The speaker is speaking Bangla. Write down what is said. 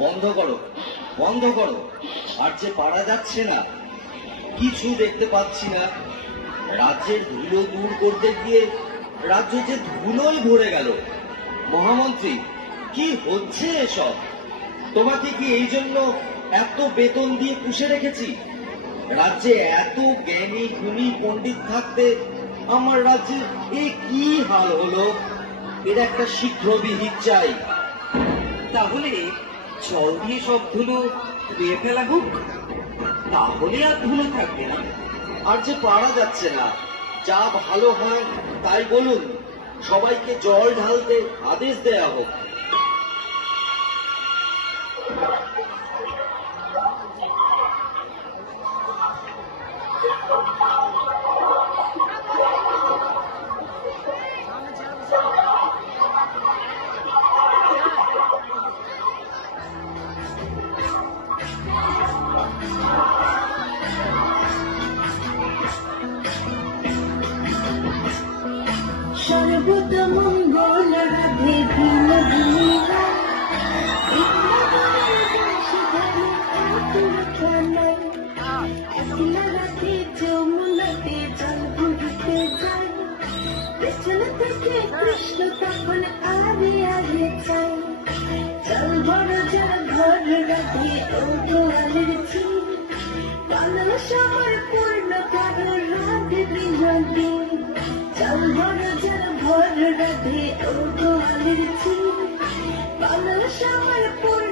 বন্ধ করো, বন্ধ করো। আর যে পারা যাচ্ছে না, কিছু দেখতে পাচ্ছি না। রাজ্যের ধুলো দূর করতে গিয়ে রাজ্য যে ধুলোয় ভরে গেল। মহামন্ত্রী, কি হচ্ছে এসব? তোমাকে কি এই জন্য এত বেতন দিয়ে পুষে রেখেছি? রাজ্যে এত জ্ঞানী গুণী পণ্ডিত থাকতে আমার রাজ্যে এ কি হাল হলো? এর একটা শীঘ্র বিহিত চাই। তাহলে জল দিয়ে সব ধুলো ধুয়ে ফেলা হোক, তাহলে আর ধুলো থাকবে না। আর যে পারা যাচ্ছে না, যা ভালো হয় তাই বলুন। সবাইকে জল ঢালতে আদেশ দেয়া হোক। সর্বতমঙ্গল রাধে বিনোদিনীরা একলা রাধে যমুনাতে জল ভুগতে যায়। পেছন থেকে কৃষ্ণ তখন আরে আরে চায়। জল বড় যার ঘর রাধে ও গোয়ালের ছিল, কালো শহর পূর্ণ করো রাধে বিনোদিনী। জল বড় যার ঘর রাধে ও গোয়ালের ছিল, কালো শহর পূর্ণ